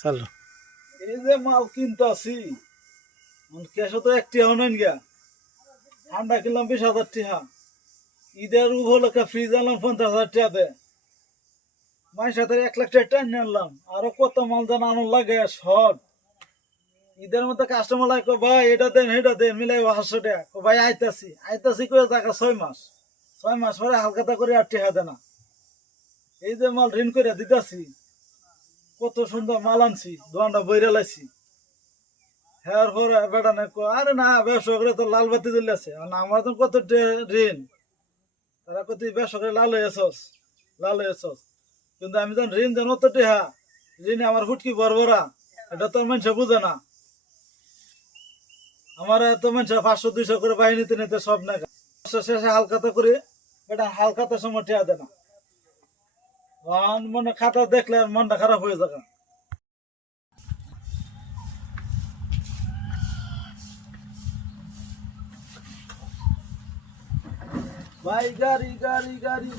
চলো এই যে মাল কিনতাছি ক্যাশে তো একটি হনেন গিয়া ঠান্ডা কিনলাম 20,000 টাকা ঈদের উপলক্ষে ফ্রিজ আনলাম 50,000 টাকা দে মায়ের সাথে 1 লাখ টাকা টাইনে আনলাম আরো কত মাল যেন আনার লাগে সব ঈদের মধ্যে কাস্টমার লাগে ভাই এটা দেন সেটা দেন মিলাই 500 টাকা ভাই আইতাছি করে টাকা 6 মাস পরে হালকাতা করে আর টাকা দেনা এই যে মাল ঋণ করে দিতাছি কত সুন্দর মাল আনছি দোকানটা বইরে লাইছি হ্যাঁ পরে বেটা না আরে না ব্যবসা করে তো লাল বাতি জ্বলেছে আর আমার তো কত ঋণ তারা কত ব্যবসা করে লাল হয়েছস কিন্তু আমি যখন ঋণ দেন অত টেহা ঋণে আমার ফুটকি বরবরা এটা তো মানুষ বুঝে না আমার এত মানুষ 500-200 করে বাহিনীতে নিতে সব না শেষে হালকাতা করে বেটা হালকাতার সময় টেহা দেয় না মনে খাতা দেখলে মনটা খারাপ হয়ে যাবে ভাই গাড়ি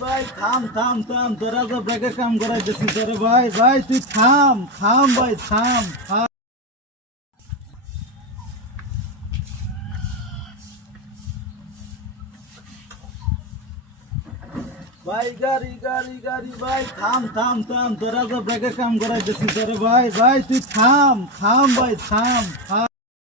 ভাই থাম তোরা তো ব্রেকে কাম করাইতেছি তোরে ভাই তুই থাম ভাই থাম ভাই গাড়ি ভাই থাম তোরা তো ব্রেকে কাম করাইতেছি তোরে ভাই তুই থাম ভাই থাম